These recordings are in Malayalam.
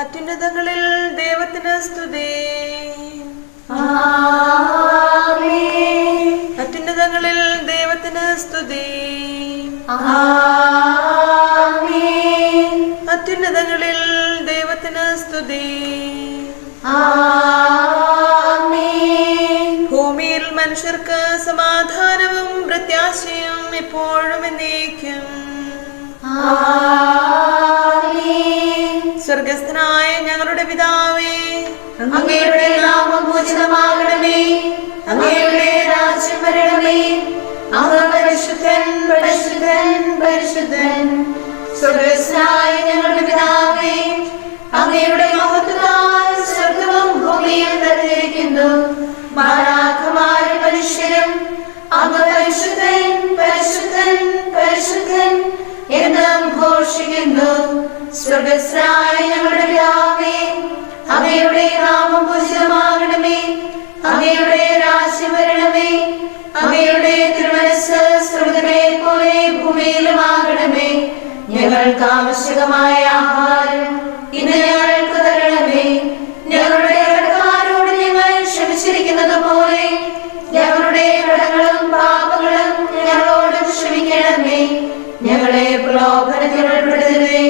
അത്യുന്നതങ്ങളിൽ ദൈവത്തിന് സ്തുതി. അത്യുന്നതങ്ങളിൽ ദൈവത്തിന് സ്തുതി. അത്യുന്നതങ്ങളിൽ ദൈവത്തിന് സ്തുതി. ഭൂമിയിൽ മനുഷ്യർക്ക് സമാധാനവും പ്രത്യാശയും എപ്പോഴും എന്നേക്കും. സ്വർഗസ്ഥനായ ഞങ്ങളുടെ പിതാവേ, അങ്ങയുടെ നാമം പൂജിതമാകണമേ. അങ്ങയുടെ രാജ്യം വരണമേ. അങ്ങ് പരിശുദ്ധൻ, പരിശുദ്ധൻ, പരിശുദ്ധൻ. സ്വർഗസ്ഥനായ ഞങ്ങളുടെ പിതാവേ, അങ്ങയുടെ മഹത്വത്താൽ സ്വർഗവും ഭൂമിയും നിറഞ്ഞിരിക്കുന്നു. മാലാഖമാരും മനുഷ്യരും അങ്ങ് പരിശുദ്ധൻ, പരിശുദ്ധൻ, പരിശുദ്ധൻ എന്ന് ഘോഷിക്കുന്നു. സ്വർഗസ്ഥനായ ഞങ്ങളുടെ പിതാവേ, അങ്ങയുടെ നാമം പൂജിതമാകണമേ. അങ്ങയുടെ രാജ്യം വരണമേ. അങ്ങയുടെ തിരുമനസ്സ് സ്വർഗ്ഗത്തിലെ പോലെ ഭൂമിയിലുമാകണമേ. ഞങ്ങൾക്ക് ആവശ്യകമായ ആഹാരം ഇന്ന് ഞങ്ങൾക്ക് തരണമേ. ഞങ്ങളുടെ കടക്കാരോട് ഞങ്ങൾ ക്ഷമിച്ചിരിക്കുന്നത് പോലെ ഞങ്ങളുടെ കടങ്ങളും പാപങ്ങളും ഞങ്ങളോട് ക്ഷമിക്കണമേ. ഞങ്ങളെ പ്രലോഭനത്തിൽ ഉൾപ്പെടുത്തരുതേ,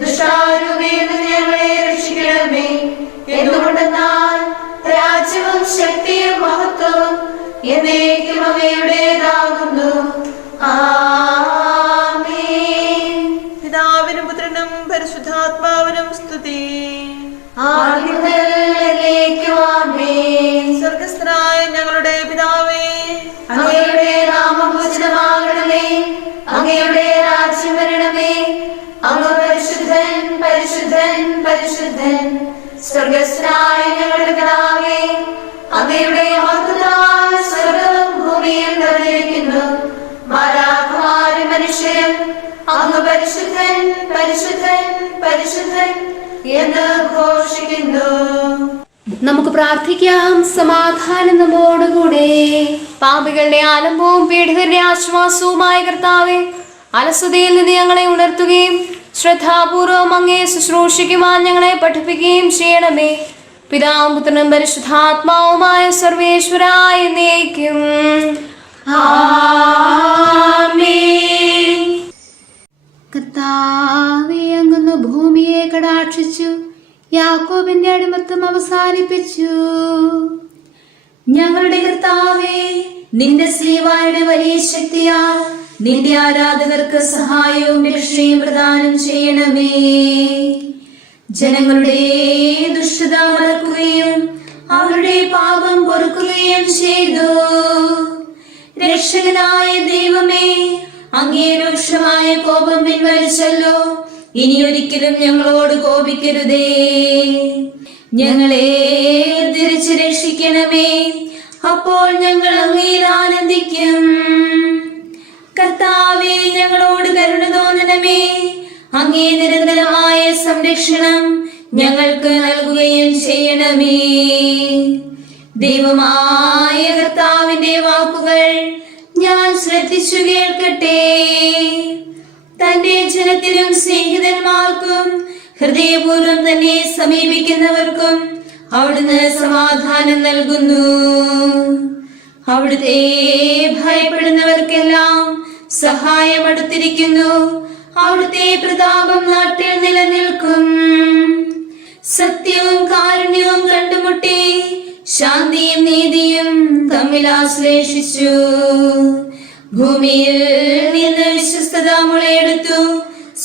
ദുഷ്ടാരൂപിയിൽ നിന്ന് ഞങ്ങളെ രക്ഷിക്കണമേ. എന്തുകൊണ്ടെന്നാൽ രാജ്യവും ശക്തിയും മഹത്വവും എന്നേക്കും അങ്ങയുടേതാകുന്നു. ആമേൻ. പിതാവിനും പുത്രനും പരിശുദ്ധാത്മാവിനും സ്തുതി. സ്വർഗസ്ഥനായ ഞങ്ങളുടെ പിതാവേ, അങ്ങയുടെ നാമം പൂജിതമാകണമേ. അങ്ങയുടെ രാജ്യം വരണമേ. അങ്ങ് പരിശുദ്ധൻ, പരിശുദ്ധൻ, പരിശുദ്ധൻ. സ്വർഗസ്ഥനായ ഞങ്ങളുടെ പിതാവേ, അങ്ങയുടെ മഹത്വത്താൽ സ്വർഗ്ഗവും ഭൂമിയും നിറഞ്ഞിരിക്കുന്നു. മാലാഖമാരും മനുഷ്യരും അങ്ങ് പരിശുദ്ധൻ, പരിശുദ്ധൻ, പരിശുദ്ധൻ എന്ന് ഘോഷിക്കുന്നു. നമുക്ക് പ്രാർത്ഥിക്കാം. സമാധാനം നമ്മോടുകൂടെ. പാപികളുടെ ആലംബവും പീഡിതരുടെ ആശ്വാസവുമായ കർത്താവേ, അലസതയിൽ നിന്ന് ഞങ്ങളെ ഉണർത്തുകയും ശ്രദ്ധാപൂർവം അങ്ങേ ശുശ്രൂഷിക്കുവാൻ ഞങ്ങളെ പഠിപ്പിക്കുകയും ചെയ്യണമേ. പിതാവും പുത്രനും പരിശുദ്ധാത്മാവുമായ സർവേശ്വരായ എന്നേക്കും. ആമേൻ. കർത്താവേ, അങ്ങ് ഭൂമിയെ കടാക്ഷിച്ചു, യാക്കോബിന്റെ അടിമത്തം അവസാനിപ്പിച്ചു. ഞങ്ങളുടെ കർത്താവേ, നിന്റെ സ്ലീവായുടെ വലിയ ശക്തിയാൽ നിന്റെ ആരാധകർക്ക് സഹായവും രക്ഷയും പ്രദാനം ചെയ്യണമേ. ജനങ്ങളുടെ ദുഷ്ടത മറക്കുകയും അവരുടെ പാപം പൊറുക്കുകയും ചെയ്തു. രക്ഷകനായ ദൈവമേ, അങ്ങേ രൂക്ഷമായ കോപം പിൻവലിച്ചല്ലോ. ഇനി ഒരിക്കലും ഞങ്ങളോട് കോപിക്കരുതേ. ഞങ്ങളെ തിരിച്ചു രക്ഷിക്കണമേ. അപ്പോൾ ഞങ്ങൾ അങ്ങയിൽ ആനന്ദിക്കും. കർത്താവേ, ഞങ്ങളോട് കരുണ തോന്നണമേ. അങ്ങേ നിരന്തരമായ സംരക്ഷണം ഞങ്ങൾക്ക് നൽകുകയും ചെയ്യണമേ. ദൈവമായ കർത്താവിന്റെ വാക്കുകൾ ഞാൻ ശ്രദ്ധിച്ചു കേൾക്കട്ടെ. തന്റെ ജനത്തിനും സ്നേഹിതന്മാർക്കും ഹൃദയപൂർവ്വം തന്നെ സമീപിക്കുന്നവർക്കും അവിടുന്ന് സമാധാനം നൽകുന്നു. അവിടുത്തെ ഭയപ്പെടുന്നവർക്കെല്ലാം സഹായം അടുത്തിരിക്കുന്നു. അവിടുത്തെ പ്രതാപം നാട്ടിൽ നിലനിൽക്കും. സത്യവും കാരുണ്യവും കണ്ടുമുട്ടി ശാന്തിയും നീതിയും തമ്മിൽ ആശ്ലേഷിച്ചു. ഭൂമിയിൽ നിന്ന് വിശ്വസ്തത മുളയെടുത്തു.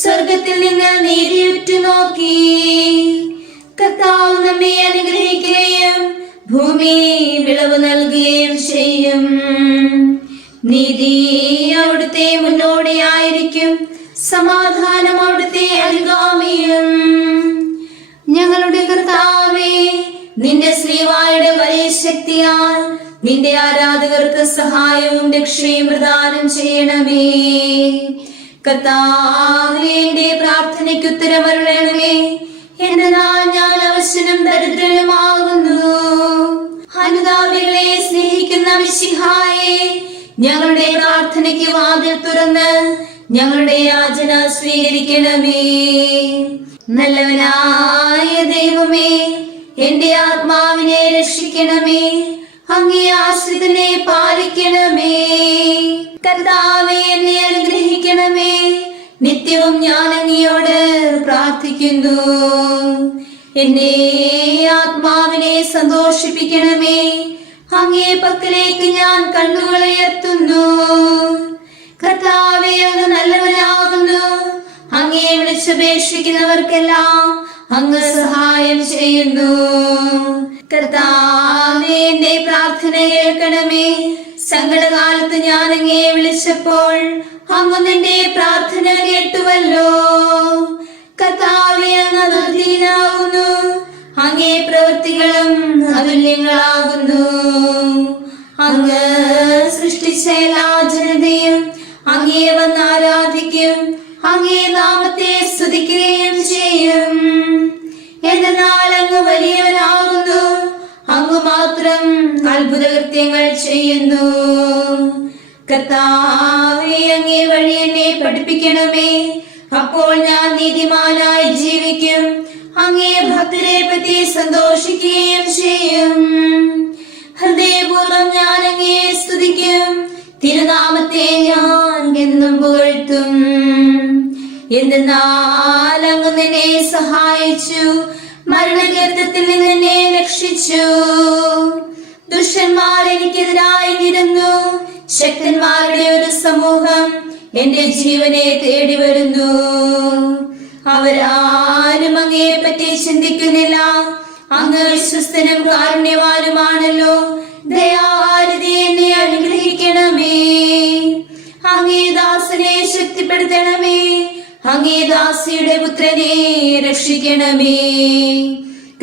സ്വർഗത്തിൽ നിന്ന് നീതി ഉറ്റുനോക്കി. കർത്താവ് നമ്മെ അനുഗ്രഹിക്കുകയും ഭൂമി വിളവ് നൽകുകയും ചെയ്യും. നീതി അവിടുത്തെ മുന്നോടിയായിരിക്കും. സമാധാനം അവിടുത്തെ അനുഗാമിയും. ഞങ്ങളുടെ കർത്താവേ, നിന്റെ സ്ലീവായുടെ വലിയ ശക്തിയാൽ നിന്റെ ആരാധകർക്ക് സഹായവും രക്ഷയും പ്രദാനം ചെയ്യണമേ. കർത്താവേ, എന്റെ പ്രാർത്ഥനയ്ക്ക് ഉത്തരമരുളണമേ. എന്നാൽ ഞാൻ അവശനും ദരിദ്രനുമാകുന്നു. അനുതാപികളെ സ്നേഹിക്കുന്ന മിശിഹായേ, ഞങ്ങളുടെ പ്രാർത്ഥനയ്ക്ക് വാതിൽ തുറന്ന് ഞങ്ങളുടെ യാചന സ്വീകരിക്കണമേ. നല്ലവനായ ദൈവമേ, എന്റെ ആത്മാവിനെ രക്ഷിക്കണമേ. അങ്ങേ ആശ്രിതനെ പാലിക്കണമേ. കർത്താവേ, എന്നെ അനുഗ്രഹിക്കണമേ. നിത്യവും ഞാൻ അങ്ങയോട് പ്രാർത്ഥിക്കുന്നു. എന്റെ ആത്മാവിനെ സന്തോഷിപ്പിക്കണമേ. അങ്ങേ പക്കലേക്ക് ഞാൻ കണ്ണുകൾ ഉയർത്തുന്നു. കർത്താവേ, അങ്ങ് നല്ലവനാകുന്നു. അങ്ങയെ വിളിച്ചപേക്ഷിക്കുന്നവർക്കെല്ലാം അങ്ങ് സഹായം ചെയ്യുന്നു. കർത്താവേ, എന്റെ പ്രാർത്ഥന കേൾക്കണമേ. സങ്കടകാലത്ത് ഞാൻ അങ്ങയെ വിളിച്ചപ്പോൾ അങ്ങ് നിന്റെ പ്രാർത്ഥന കേട്ടുവല്ലോ. കർത്താവേ, അങ്ങ് അതുല്യനാകുന്നു. അങ്ങേ പ്രവൃത്തികളും അതുല്യങ്ങളാകുന്നു. അങ്ങ് സൃഷ്ടിച്ച എല്ലാ ജനതയും അങ്ങേ വന്ന് ആരാധിക്കും. അങ്ങേ നാമത്തെ സ്തുതിക്കുകയും ചെയ്യും. എന്നാൽ അങ്ങ് വലിയവനാകുന്നു. അങ്ങ് മാത്രം അത്ഭുതകൃത്യങ്ങൾ ചെയ്യുന്നു. കർത്താവേ, അങ്ങേ വഴി എന്നെ പഠിപ്പിക്കണമേ. അപ്പോൾ ഞാൻ നീതിമാനായി ജീവിക്കും. അങ്ങേ ഭക്തരെ പറ്റി സന്തോഷിക്കുകയും ചെയ്യും. ഹൃദയപൂർവ്വം ഞാൻ അങ്ങയെ സ്തുതിക്കും. തിരുനാമത്തെ ഞാൻ എന്നും പുകഴ്ത്തും. എന്തെന്നാൽ അങ്ങ് നിന്നെ സഹായിച്ചു. മരണഗർത്തത്തിൽ നിന്ന് എന്നെ രക്ഷിച്ചു. ദുഷ്ടന്മാർ എനിക്കെതിരായി നിരന്നു. ശക്തന്മാരുടെ ഒരു സമൂഹം എന്റെ ജീവനെ തേടി വരുന്നു. അവരാരും അങ്ങയെ പറ്റി ചിന്തിക്കുന്നില്ല. അങ്ങ് വിശ്വസ്തനും കാരുണ്യവാനുമാണല്ലോ. ദയാവാരിധി എന്നെ അനുഗ്രഹിക്കണമേ. അങ്ങേ ദാസനെ ശക്തിപ്പെടുത്തണമേ. അങ്ങേ ദാസിയുടെ പുത്രനെ രക്ഷിക്കണമേ.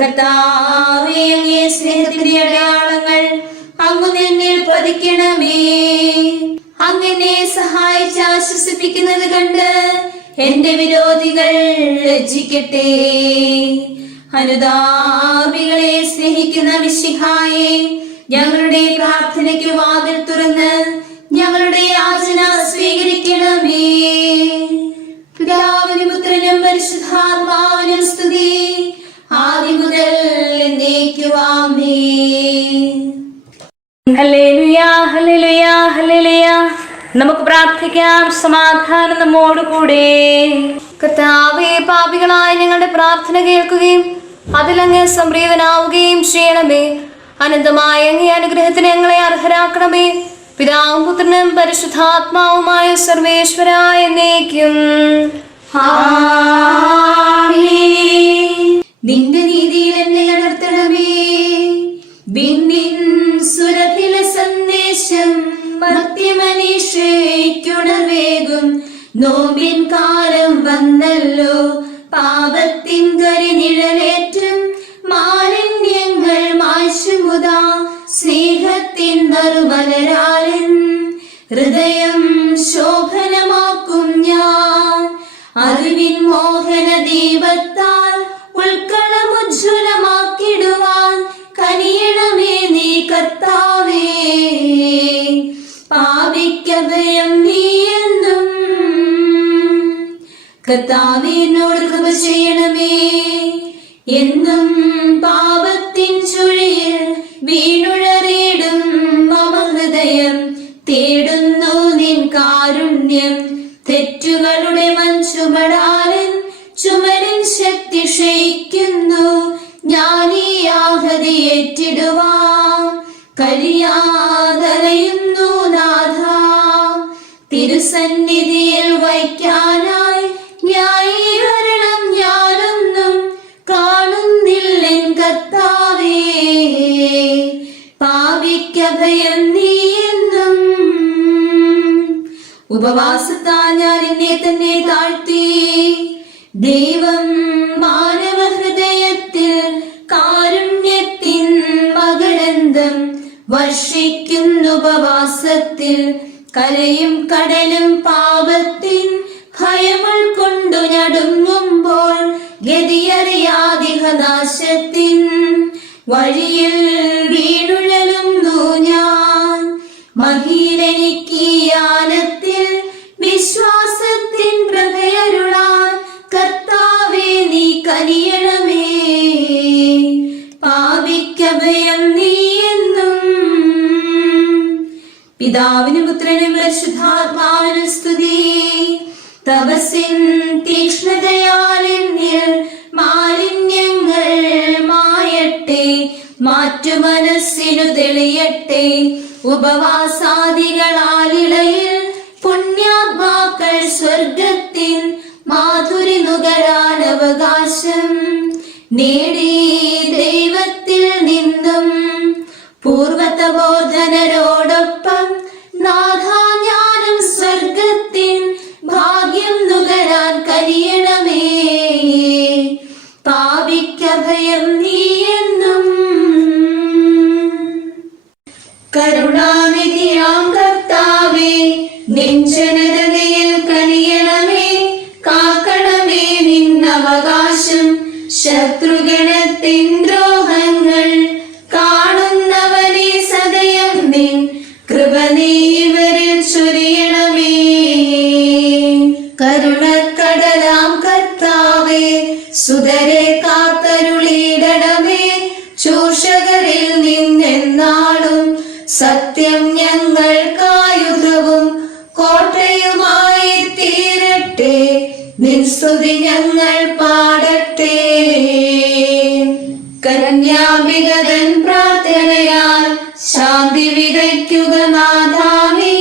കർത്താവേ, അങ്ങേ സ്നേഹത്തിന്റെ അടയാളങ്ങൾ അങ്ങ് എന്നിൽ പതിക്കണമേ. അങ്ങനെ സഹായിച്ച് ആശ്വസിപ്പിക്കുന്നത് കണ്ട് എന്റെ വിരോധികൾ ലജ്ജിക്കട്ടെ. അനുതാപികളെ സ്നേഹിക്കുന്ന മിശിഹായെ, ഞങ്ങളുടെ പ്രാർത്ഥനയ്ക്ക് വാതിൽ തുറന്ന് ഞങ്ങളുടെ യാചന സ്വീകരിക്കണമേ. പിതാവിനും പുത്രനും പരിശുദ്ധാത്മാവിനും സ്തുതി, ആദ്യം മുതൽ എന്നേക്കും ആമേൻ. Hallelujah, hallelujah, hallelujah. നമുക്ക് പ്രാർത്ഥിക്കാം. സമാധാനം നമ്മോടുകൂടെ. കർത്താവേ, പാപികളായ ഞങ്ങളുടെ പ്രാർത്ഥന കേൾക്കുകയും അതിലങ്ങ് സംപ്രീതനാവുകയും ചെയ്യണമേ. അനന്തമായ അങ്ങേ അനുഗ്രഹത്തിന് ഞങ്ങളെ അർഹരാക്കണമേ. പിതാവും പുത്രനും പരിശുദ്ധാത്മാവുമായ സർവേശ്വരായ എന്നേക്കും ആമേൻ. നിന്റെ നീതിയിൽ എന്നെ നടത്തണമേ. ബിന്നിൻ സുരഭില സന്ദേശം ഭക്തിമനീഷയ്ക്കുണർവേകും. നോമ്പിൻ കാലം വന്നല്ലോ. പാപത്തിൻ കരിനിഴലേറ്റും മാലിന്യങ്ങൾ മായ്ച്ചുമുതാ. സ്നേഹത്തിൻ നറുമലരാലൻ ഹൃദയം ശോഭനമാക്കും ഞാൻ. അറിവിൻ മോഹന ദീപത്താൽ ഉൾക്കളമുജ്വലമാക്കിടുവാൻ കനിയണമേ നീ കർത്താവേ. പാപിക്കഭയം നീയെന്നും. കർത്താവേ, എന്നോട് കൃപ ചെയ്യണമേ. എന്നും പാപത്തിൻ ചുഴിയിൽ വീണുഴറിയിടും മമ ഹൃദയം. തേടുന്നു നിൻ കാരുണ്യം. തെറ്റുകളുടെ വൻചുമടാലൻ ചുമരിൻ ശക്തി ക്ഷയിക്കുന്നു. ഞാനീ ആഹതി ഏറ്റിടുവാൻ കഴിയാതലയുന്നു നാഥ. തിരുസന്നിധിയിൽ വയ്ക്കാനായി ന്യായീകരണം ഞാനൊന്നും കാണുന്നില്ലെൻ കർത്താവേ. പാപിക്കഭയം നീയെന്നും. ഉപവാസത്താൽ ഞാൻ എന്നെ തന്നെ താഴ്ത്തി. ദൈവം മാനവ ഹൃദയത്തിൽ കാരുണ്യത്തിൻ മകരന്തം വർഷിക്കുന്നു. ഉപവാസത്തിൽ കരയും കടലും പാപത്തിൻ ഭയങ്ങൾ കൊണ്ടു ഞടുങ്ങുമ്പോൾ ഗതിയറിയാതിഹനാശത്തിൻ വഴിയിൽ വീണുഴലുന്നു ഞാൻ. മഹീരനിക്ക് യാനത്തിൽ വിശ്വാസത്തിൻ പ്രഭയരുളാൻ കർത്താവേ നീ കനിയണമേ. പിതാവിനും പുത്രനും പരിശുദ്ധാത്മാവിനും സ്തുതി. തപസ്സിൻ തീക്ഷ്ണതയാൽ എന്നിൽ മാലിന്യങ്ങൾ മായട്ടെ, മാറ്റു മനസ്സിനു തെളിയട്ടെ. ഉപവാസാദികളാൽ ഇളയിൽ പുണ്യാത്മാക്കൾ സ്വർഗത്തിൻ മാധുരി നുകരാൻ അവകാശം നേടി ദൈവത്തിൽ നിന്നും. പൂർവതബോധനരോടൊപ്പം നാഥാ ഞാനും സ്വർഗത്തിൻ ഭാഗ്യം നുകരാൻ കഴിയണമേ. പാപിക്കഭയം നീയെന്നും. കരുണാനിധിയാം കർത്താവേ, നിൻ ജനതയിൽ കനിയണമേ. കാക്കണമേ നിന്നവകാശം, ശത്രുഗണത്തിൻ ദ്രോഹങ്ങൾ കാണുന്നവനെ സദയം നിൻ കൃപ നീ ഇവരിൽ ചൊരിയണമേ. കരുണക്കടലാം കർത്താവേ, സുതരെ കാത്തരുളിയിടണമേ. ചൂഷകരിൽ നിന്നെന്നാളും സത്യം ഞങ്ങൾക്കായുധവും കോട്ടയുമായി തീരട്ടെ. നിൻ സ്തുതി ഞങ്ങൾ പാടട്ടെ. കന്യാംബികതൻ പ്രാർത്ഥനയാൽ ശാന്തി വിതയ്ക്കുക നാഥാനീ.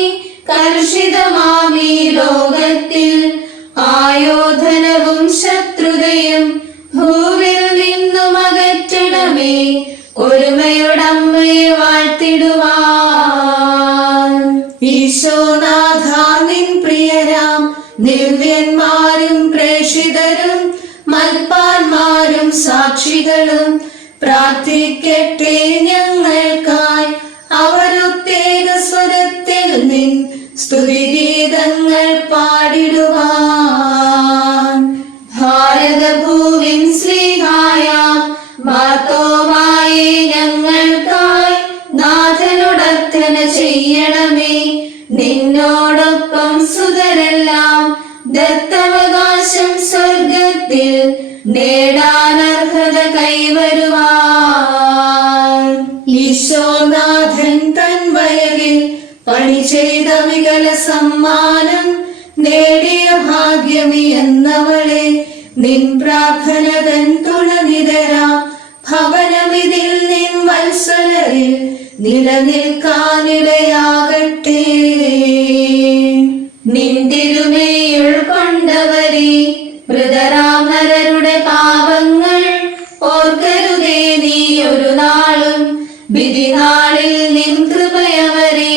കലുഷിതമാമീ ലോകത്തിൽ ആയോധനവും ശത്രുതയും ഭൂവിൽ നിന്നും അകറ്റണമേ. ഒരുമയോടമ്മയെ വാഴ്ത്തിടുവാൻ ഈശോനാഥ നിൻ പ്രിയരാം ദിവ്യന്മാരും പ്രേഷിതരും മൽപ്പാന്മാരും സാക്ഷികളും പ്രാർത്ഥിക്കട്ടെ ഞങ്ങൾക്കായി. അവരുത്തേക സ്വരത്തിൽ നിൻ സ്തുതിഗീതങ്ങൾ പാടിടുവാൻ. ഭാരതഭൂവിൻ ശ്രീഹായാം മാർത്തോമായെ ഞങ്ങൾക്കായി നാഥനോടർത്ഥന ചെയ്യണമേ. നിന്നോടൊപ്പം സുതരെല്ലാം ദത്തവകാശം സ്വർഗത്തിൽ നേടാൻ അർഹത കൈവരുവാൻ. ഈശോനാഥൻ തൻ വയലിൽ പണി ചെയ്ത വികല സമ്മാനം നേടിയ ഭാഗ്യമി എന്നവളെ. നിൻ പ്രാർത്ഥന തൻ തുണനിതരാം ഭവനമിതിൽ നിൻ വത്സലരിൽ നിലനിൽക്കാനിടയാകട്ടെ. നിന്തിരുമേയുൾ കൊണ്ടവരെ മൃതരാം നരരുടെ പാപങ്ങൾ ഓർക്കരുതേ നീ ഒരു നാളും. വിധിനാളിൽ നിൻ കൃപയവരെ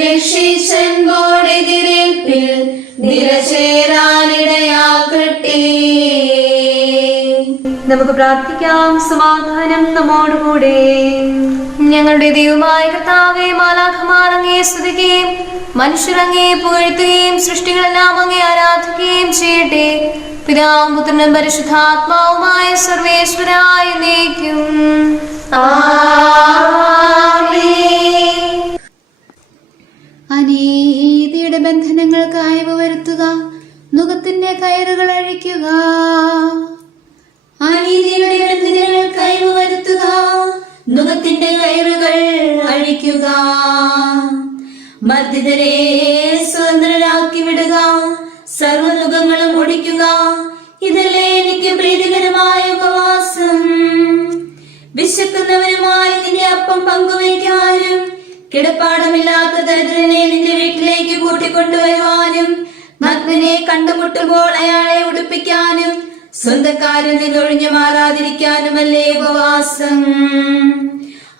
രക്ഷിച്ചൻപോടെതിരേൽപ്പിൽ നിരചേരാനിടയാക്കട്ടെ. നമുക്ക് പ്രാർത്ഥിക്കാം. സമാധാനം നമ്മോടുകൂടെ. ഞങ്ങളുടെ ദൈവമായ കർത്താവേ, മാലാഖമാർ അങ്ങയെ സ്തുതിക്കുകയും മനുഷ്യർ അങ്ങയെ പുകഴ്ത്തുകയും സൃഷ്ടികളെല്ലാം അങ്ങയെ ആരാധിക്കുകയും ചെയ്യട്ടെ. പിതാവും പുത്രനും പരിശുദ്ധാത്മാവുമായ സർവേശ്വരായ എന്നേക്കും ആമേൻ. അനീതിയുടെ ബന്ധനങ്ങൾക്ക് അയവ് വരുത്തുക, നുകത്തിന്റെ കയറുകൾ അഴിക്കുക. അനീതിയുടെ ബന്ധനങ്ങൾക്ക് അയവ് വരുത്തുക, നുകത്തിന്റെ കയറുകൾ അഴിക്കുക. മർദ്ദിതരെ സ്വതന്ത്രരാക്കി വിടുക, സർവ്വനുഖങ്ങളും ഒടിക്കുക. ഇതല്ലേ എനിക്ക് പ്രീതികരമായ ഉപവാസം. വിശക്കുന്നവരുമായി നിന്റെ അപ്പം പങ്കുവയ്ക്കാനും കിടപ്പാടമില്ലാത്ത ദരിദ്രനെ നിന്റെ വീട്ടിലേക്ക് കൂട്ടിക്കൊണ്ടുവരുവാനും നഗ്നനെ കണ്ടുമുട്ടുമ്പോൾ അയാളെ ഉടുപ്പിക്കാനും സ്വന്തക്കാരിൽ നിന്നൊഴിഞ്ഞു മാറാതിരിക്കാനുമല്ലേ ഉപവാസം.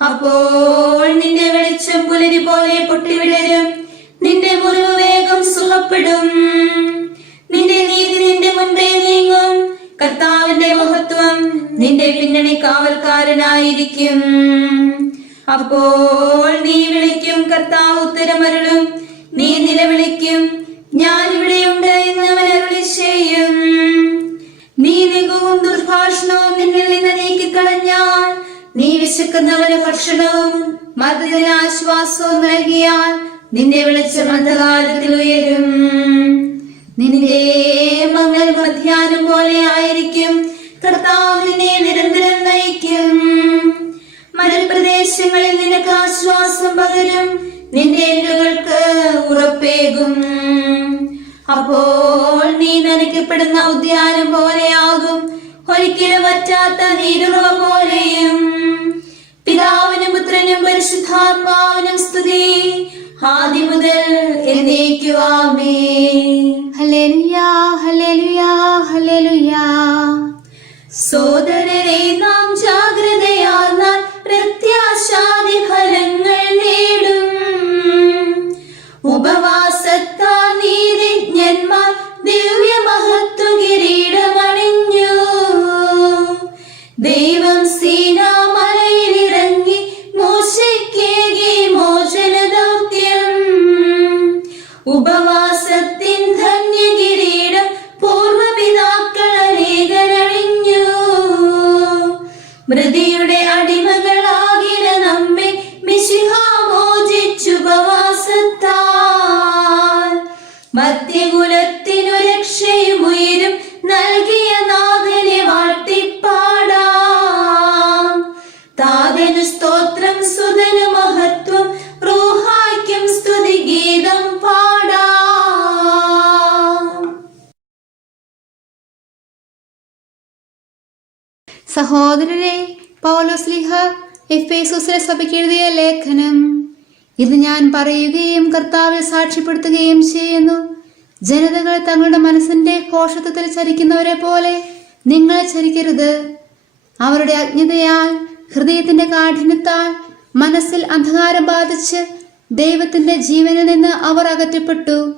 അപ്പോൾ നിന്റെ വെളിച്ചം പുലരി പോലെ പൊട്ടിവിടരും, നിന്റെ മുറിവ് വേഗം സുഖപ്പെടും. നിന്റെ നീതി നിന്റെ മുൻപേ നീങ്ങും, കർത്താവിന്റെ മഹത്വം നിന്റെ പിന്നണി കാവൽക്കാരനായിരിക്കും. അപ്പോൾ നീ വിളിക്കും, കർത്താവ് ഉത്തരമരുളും. നീ നിലവിളിക്കും, ഞാൻ ഇവിടെയുണ്ട് എന്ന് അവൻ അരുളി ചെയ്യും. നീ നിഗവും ദുർഭാഷണവും നിന്നിൽ നിന്ന് നീക്കിക്കളഞ്ഞാൽ, നീ വിശക്കുന്നവന് ഭക്ഷണവും മർദ്ദിതന് ആശ്വാസവും നൽകിയാൽ നിന്റെ വെളിച്ചം അന്ധകാലത്തിൽ ഉയരും. നിന്റെ മങ്ങൽ മധ്യാഹ്നം പോലെ ആയിരിക്കും. കർത്താവ് നിന്നെ നിരന്തരം നയിക്കും. മരുപ്രദേശങ്ങളിൽ നിനക്ക് ആശ്വാസം പകരും. നിന്റെ എല്ലുകൾക്ക് നൽകും. അപ്പോൾ നീ നനയ്ക്കപ്പെടുന്ന ഉദ്യാനം പോലെയാകും, ഒരിക്കലും വറ്റാത്ത നീരുറവ പോലെയും. പിതാവിനും പുത്രനും പരിശുദ്ധാത്മാവിനും സ്തുതി, ആദ്യം മുതൽ എന്നേക്കും ആമേൻ. ഹല്ലേലൂയാ ഹല്ലേലൂയാ ഹല്ലേലൂയാ. സോദരരെ, നാം ജാഗ്രതയാർന്നാൽ പ്രത്യാശാദി ഫലങ്ങൾ നേടും. ഉപവാസത്താൽ നീതിജ്ഞന്മാർ ദിവ്യമഹത്വ കിരീടമണിഞ്ഞു. ദൈവം സീനാമലയിലിറങ്ങി മോശയ്ക്കേകി മോചന ദൗത്യം. ഉപവാസത്തിൻ ധന്യ കിരീടം പൂർവപിതാക്കൾ അനേകരണിഞ്ഞു. മൃതിയുടെ അടിമകളാകിന നമ്മെ മിശിഹാ മോചിച്ചുപവാസത്താൽ. മധ്യകുലത്തിനു രക്ഷയും ഉയരും നൽകിയ നാഥനെ വാഴ്ത്തിപ്പാടാം. താതനു സ്തോത്രം, സുതനു മഹത്വം, റൂഹായ്ക്കും സ്തുതിഗീതം പാടാം. സഹോദരരെ, പൗലോസ്ലീഹ എഫേസോസിലെ സഭയ്ക്ക് എഴുതിയ ലേഖനം. ഇത് ഞാൻ പറയുകയും കർത്താവിൽ സാക്ഷ്യപ്പെടുത്തുകയും ചെയ്യുന്നു. ജനതകൾ തങ്ങളുടെ മനസ്സിന്റെ ഘോഷത്വത്തിൽ ചരിക്കുന്നവരെ പോലെ നിങ്ങൾ ചരിക്കരുത്. അവരുടെ അജ്ഞതയാൽ, ഹൃദയത്തിന്റെ കാഠിന്യത്താൽ മനസ്സിൽ അന്ധകാരം ബാധിച്ച് ദൈവത്തിന്റെ ജീവനിൽ നിന്ന് അവർ അകറ്റപ്പെട്ടു.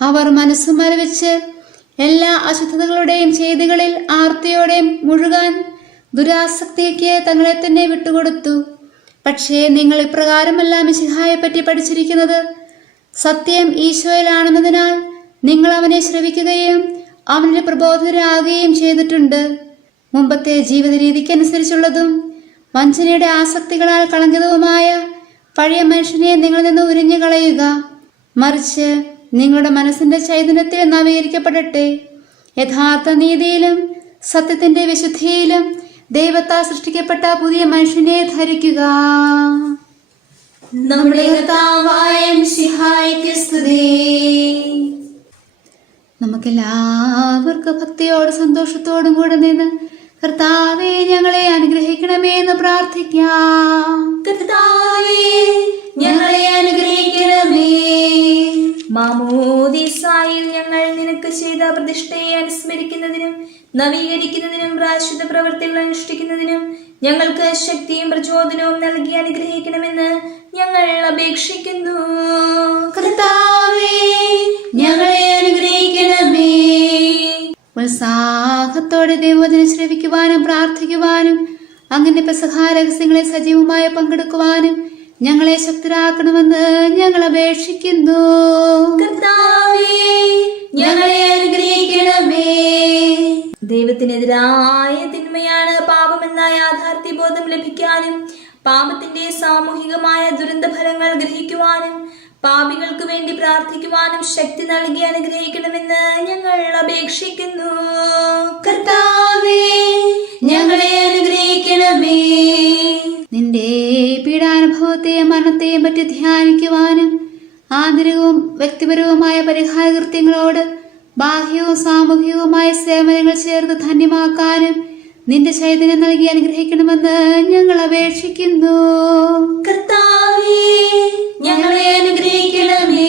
അവർ മനസ്സ് മരവിച്ച് എല്ലാ അശുദ്ധതകളുടെയും ചെയ്തികളിൽ ആർത്തിയോടെയും മുഴുകാൻ ദുരാസക്തിക്ക് തങ്ങളെ തന്നെ വിട്ടുകൊടുത്തു. പക്ഷേ നിങ്ങൾ ഇപ്രകാരമല്ല മിശിഹായെ പറ്റി പഠിച്ചിരിക്കുന്നത്. സത്യം ഈശോയിലാണെന്നതിനാൽ നിങ്ങൾ അവനെ ശ്രവിക്കുകയും അവന്റെ പ്രബോധനരാകുകയും ചെയ്തിട്ടുണ്ട്. മുമ്പത്തെ ജീവിത രീതിക്കനുസരിച്ചുള്ളതും വഞ്ചനയുടെ ആസക്തികളാൽ കളങ്കിതവുമായ പഴയ മനുഷ്യനെ നിങ്ങളിൽ നിന്ന് ഉരിഞ്ഞു കളയുക. മറിച്ച് നിങ്ങളുടെ മനസ്സിന്റെ ചൈതന്യത്തിൽ നവീകരിക്കപ്പെടട്ടെ. യഥാർത്ഥ നീതിയിലും സത്യത്തിന്റെ വിശുദ്ധിയിലും ദൈവത്താൽ സൃഷ്ടിക്കപ്പെട്ട പുതിയ മനുഷ്യനെ ധരിക്കുക. നമ്മുടെ കർത്താവായ മിശിഹായ്ക്ക് സ്തുതി. നമുക്കെല്ലാവർക്കും ഭക്തിയോടും സന്തോഷത്തോടും കൂടെ നിന്ന് കർത്താവേ ഞങ്ങളെ അനുഗ്രഹിക്കണമേ എന്ന് പ്രാർത്ഥിക്കാം. കർത്താവേ, ഞങ്ങളെ അനുഗ്രഹിക്കണമേ. മാമോദീസായിൽ ഞങ്ങൾ നിനക്ക് ചെയ്ത പ്രതിഷ്ഠയെ അനുസ്മരിക്കുന്നതിനും നവീകരിക്കുന്നതിനും പ്രായശ്ചിത്ത പ്രവൃത്തികൾ അനുഷ്ഠിക്കുന്നതിനും ഞങ്ങൾക്ക് ശക്തിയും പ്രചോദനവും നൽകി അനുഗ്രഹിക്കണമെന്ന് ഞങ്ങൾ അപേക്ഷിക്കുന്നു. കർത്താവേ, ഞങ്ങളെ അനുഗ്രഹിക്കണമേ. ഉത്സാഹത്തോടെ ദൈവവചനം ശ്രവിക്കുവാനും പ്രാർത്ഥിക്കുവാനും അങ്ങനെ പെസഹാ രഹസ്യങ്ങളെ സജീവമായി പങ്കെടുക്കുവാനും ഞങ്ങളെ ശക്തരാക്കണമെന്ന് ഞങ്ങൾ അപേക്ഷിക്കുന്നു. കർത്താവേ, ഞങ്ങളെ അനുഗ്രഹിക്കണമേ. ദൈവത്തിനെതിരായ തിന്മയാണ് പാപമെന്ന യാഥാർത്ഥ്യബോധം ലഭിക്കാനും പാപത്തിന്റെ സാമൂഹികമായ ദുരന്ത ഫലങ്ങൾ ഗ്രഹിക്കുവാനും പാപികൾക്ക് വേണ്ടി പ്രാർത്ഥിക്കുവാനും ശക്തി നൽകി അനുഗ്രഹിക്കണമെന്ന് ഞങ്ങൾ അപേക്ഷിക്കുന്നു. കർത്താവേ, ഞങ്ങളെ അനുഗ്രഹിക്കണമേ. നിന്റെ പീഡാനുഭവത്തെയും മരണത്തെയും പറ്റി ധ്യാനിക്കുവാനും ആന്തരികവും വ്യക്തിപരവുമായ പരിഹാര കൃത്യങ്ങളോട് ബാഹ്യവും സാമൂഹികവുമായ സേവനങ്ങൾ ചേർത്ത് ധന്യമാക്കാനും നിന്റെ ചൈതന്യം നൽകി അനുഗ്രഹിക്കണമെന്ന് ഞങ്ങൾ അപേക്ഷിക്കുന്നു. കർത്താവേ, ഞങ്ങളെ അനുഗ്രഹിക്കണമേ.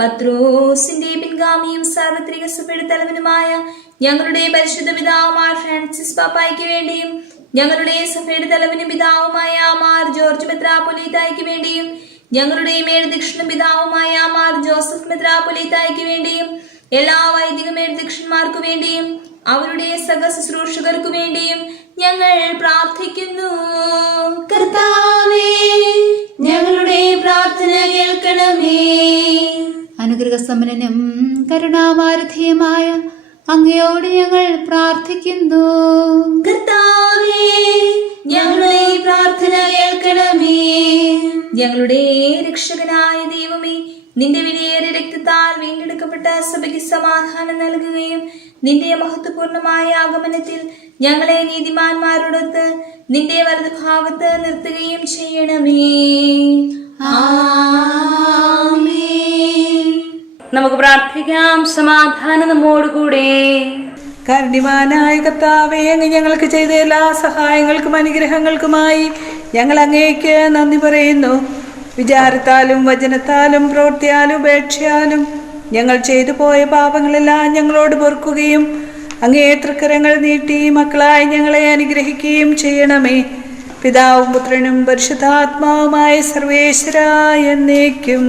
പത്രോസിന്റെ പിൻഗാമിയും സാർവത്രിക സഭയുടെ തലവനുമായ ഞങ്ങളുടെ പരിശുദ്ധ പിതാവുമായ ഫ്രാൻസിസ് പാപ്പായ്ക്ക് വേണ്ടിയും ഞങ്ങളുടെ സഭയുടെ തലവനും പിതാവുമായ മാർ ജോർജ് മെത്രാപ്പൊലീത്തായ്ക്ക് വേണ്ടിയും ഞങ്ങളുടെ മേൽദക്ഷിണ പിതാവുമായ മാർ ജോസഫ് മെത്രാപ്പൊലീത്തായ്ക്ക് വേണ്ടിയും എല്ലാ വൈദിക മേൽദക്ഷന്മാർക്കു വേണ്ടിയും അവരുടെ സഹ ശുശ്രൂഷകർക്കു വേണ്ടിയും ഞങ്ങൾ പ്രാർത്ഥിക്കുന്നു. കർത്താവേ, ഞങ്ങളുടെ പ്രാർത്ഥന കേൾക്കണമേ. അനുഗ്രഹസമ്പന്നനും കരുണാവാരിധിയുമായ അങ്ങയോട് ഞങ്ങൾ പ്രാർത്ഥിക്കുന്നു. കർത്താവേ, ഞങ്ങളുടെ പ്രാർത്ഥന കേൾക്കണമേ. ഞങ്ങളുടെ രക്ഷകനായ ദൈവമേ, നിന്റെ വിലയേറിയ രക്തത്താൽ വീണ്ടെടുക്കപ്പെട്ട സഭയ്ക്ക് സമാധാനം നൽകുകയും നിന്റെ മഹത്വപൂർണമായ ആഗമനത്തിൽ ഞങ്ങളെ നീതിമാന്മാരോടൊത്ത് നിന്റെ വലതുഭാഗത്ത് നിർത്തുകയും ചെയ്യണമേ. ആമേൻ. നമുക്ക് പ്രാർത്ഥിക്കാം. സമാധാനം നമ്മോടുകൂടെ. കാരുണ്യവാനായ കർത്താവേ, അങ്ങ് ഞങ്ങൾക്ക് ചെയ്ത എല്ലാ സഹായങ്ങൾക്കും അനുഗ്രഹങ്ങൾക്കുമായി ഞങ്ങൾ അങ്ങേക്ക് നന്ദി പറയുന്നു. വിചാരത്താലും വചനത്താലും പ്രവൃത്തിയാലും ഉപേക്ഷയാലും ഞങ്ങൾ ചെയ്തു പോയ പാപങ്ങളെല്ലാം ഞങ്ങളോട് പൊറുക്കുകയും അങ്ങേ തൃക്കരങ്ങൾ നീട്ടി മക്കളായി ഞങ്ങളെ അനുഗ്രഹിക്കുകയും ചെയ്യണമേ. പിതാവും പുത്രനും പരിശുദ്ധാത്മാവുമായ സർവേശ്വരായ എന്നേക്കും.